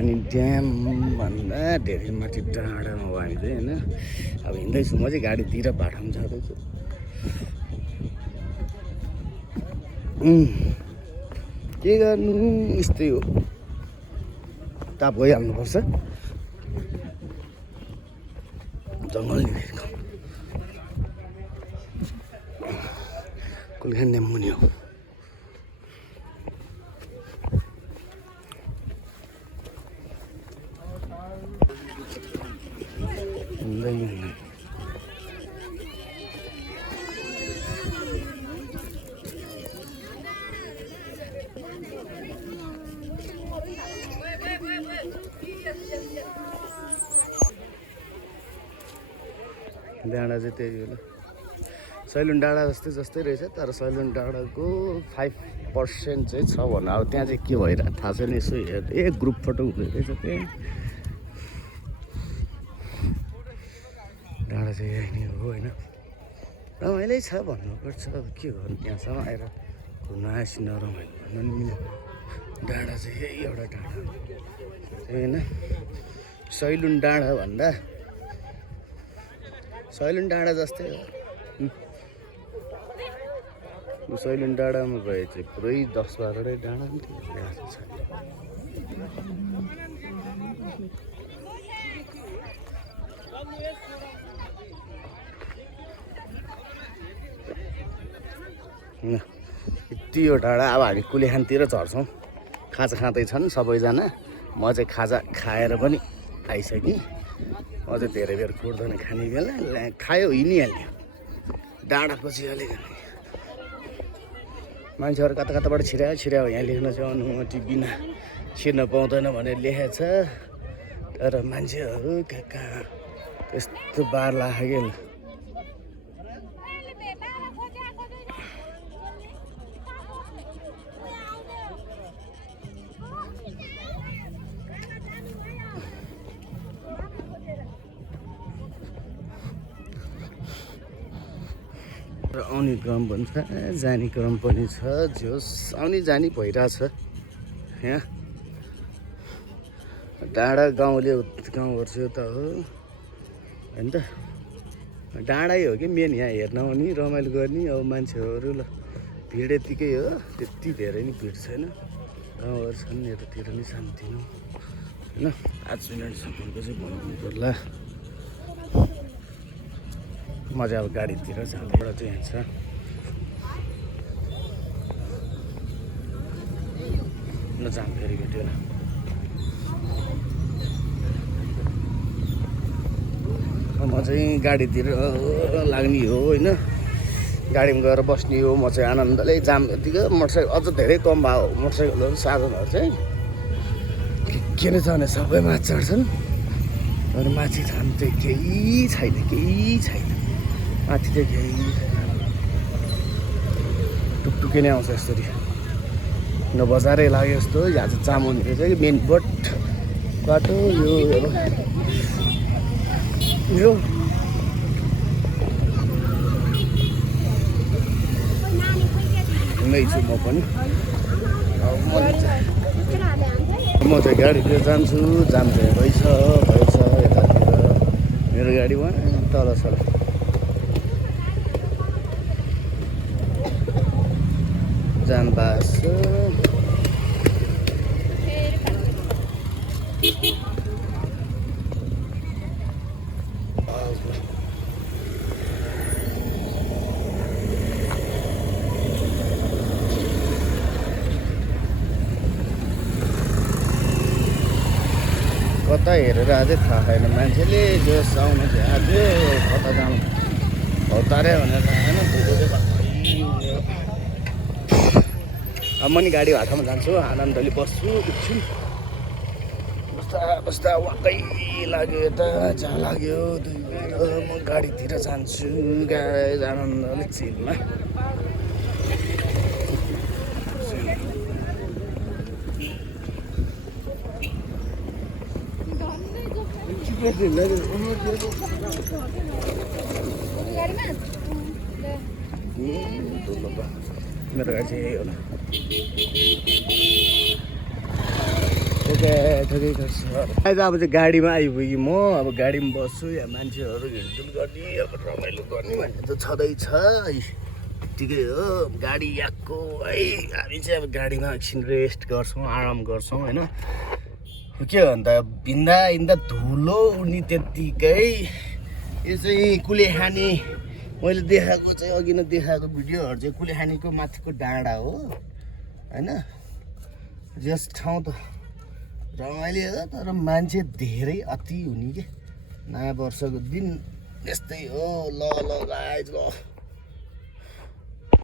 कुल्खानी ड्यामभन्दा धेरै माथि डाँडामा हो हामी चाहिँ होइन। अब हिँड्दैछु म चाहिँ गाडीतिर बाटोमा जाँदैछु। के गर्नु यस्तै हो, ताप गइहाल्नुपर्छ। जङ्गल कुल्खानी ड्याम मुनि हो। डाँडा चाहिँ त्यही होला, सैलुन डाँडा जस्तै रहेछ। तर सैलुन डाँडाको 5% चाहिँ छ भन्नु। अब त्यहाँ चाहिँ के भइरहेको थाहा छैन। यसो हेर्दै ग्रुप फोटो हुँदै रहेछ त्यहाँ। डाँडा चाहिँ यही नै हो होइन। रमाइलै छ भन्नुपर्छ। अब के गर्नु, यहाँसम्म आएर घुम्न आएपछि नरमाइलो भन्नु नि मिल्यो। डाँडा चाहिँ यही एउटा डाँडा होइन। सैलुन डाँडा भन्दा सैलुन डाँडा जस्तै हो। सैलुन डाँडामा भए चाहिँ पुरै 10-12 डाँडा पनि थियो। छ यति यो डाँडा। अब हामी कुलेखानतिर झर्छौँ। खाजा खाँदैछन् सबैजना। म चाहिँ खाजा खाएर पनि आइसकेँ। म चाहिँ धेरै बेर कुर्दैन खाने बेला खायो हिँडिहाल्यो। डाँडा पछि अलिकति मान्छेहरू कता कताबाट छिरायो। यहाँ लेख्न चाहिँ अनुमति बिना छिर्न पाउँदैन भनेर लेखेको छ। तर मान्छेहरू कहाँ त्यस्तो बार लाग्यो। र आउने क्रम पनि छ, जाने क्रम पनि छ। जोस् आउने जाने भइरहेछ यहाँ। डाँडा गाउँहरू त हो होइन त। डाँडै हो कि मेन यहाँ हेर्न आउने रमाइलो गर्ने। अब मान्छेहरू ल भिड यतिकै हो, त्यति धेरै नि भिड छैन। गाउँहरू छन् यतातिर नि शान्ति हो होइन। 5 मिनटसम्मको चाहिँ भन्नु पर्ला। म चाहिँ अब गाडीतिर जाँदैबाट चाहिँ हिँड्छ। जाम फेरि भेट्यो न। म चाहिँ गाडीतिर लाग्ने हो होइन। गाडीमा गएर बस्ने हो। म चाहिँ आनन्दले जाम यतिको मोटरसाइकल अझ धेरै कम भयो। मोटरसाइकलहरू साधनहरू चाहिँ के नै छ भने सबैमा चढ्छन्। तर माथि छन् चाहिँ केही छैन। माथि चाहिँ केही टुकटुकै नै आउँछ यसरी। न बजारै लाग्यो जस्तो। यहाँ चाहिँ चामुण्डी रहेछ कि मेन बाटो यो हिँड्दै छु म पनि। म चाहिँ गाडीतिर जान्छु। जाम चाहिँ भएछ यतातिर। मेरो गाडी उहाँ तल छ। जाम बास कता हेरेर अझै थाहा छैन मान्छेले। जोस आउनु चाहिँ अझै कता जानु हतारे भनेर थाहा छैन। अब म नि गाडी हाटमा जान्छु। आनन्दले बस्छु एकछिन। बस्दा वाक्कै लाग्यो यता जहाँ लाग्यो 2 बेर। म गाडीतिर जान्छु। आनन्दले चिलमा। मेरो गाडी चाहिँ यही होला। ओके ठिकै छ आज अब चाहिँ गाडीमा आइपुगेँ म अब गाडीमा बस्छु या मान्छेहरू हिँडडुल गर्ने अब रमाइलो गर्ने भन्ने त छँदैछ ठिकै हो गाडी आएको है हामी चाहिँ अब गाडीमा एकछिन रेस्ट गर्छौँ आराम गर्छौँ होइन के हो अन्त हिँड्दा धुलो उड्ने त्यत्तिकै यो चाहिँ कुलेखानी मैले देखाएको चाहिँ अघि नै देखाएको भिडियोहरू चाहिँ कुलेखानीको माथिको डाँडा हो होइन यस ठाउँ त रमाइलो हो तर मान्छे धेरै अति हुने के नयाँ वर्षको दिन यस्तै हो ल गाइज ल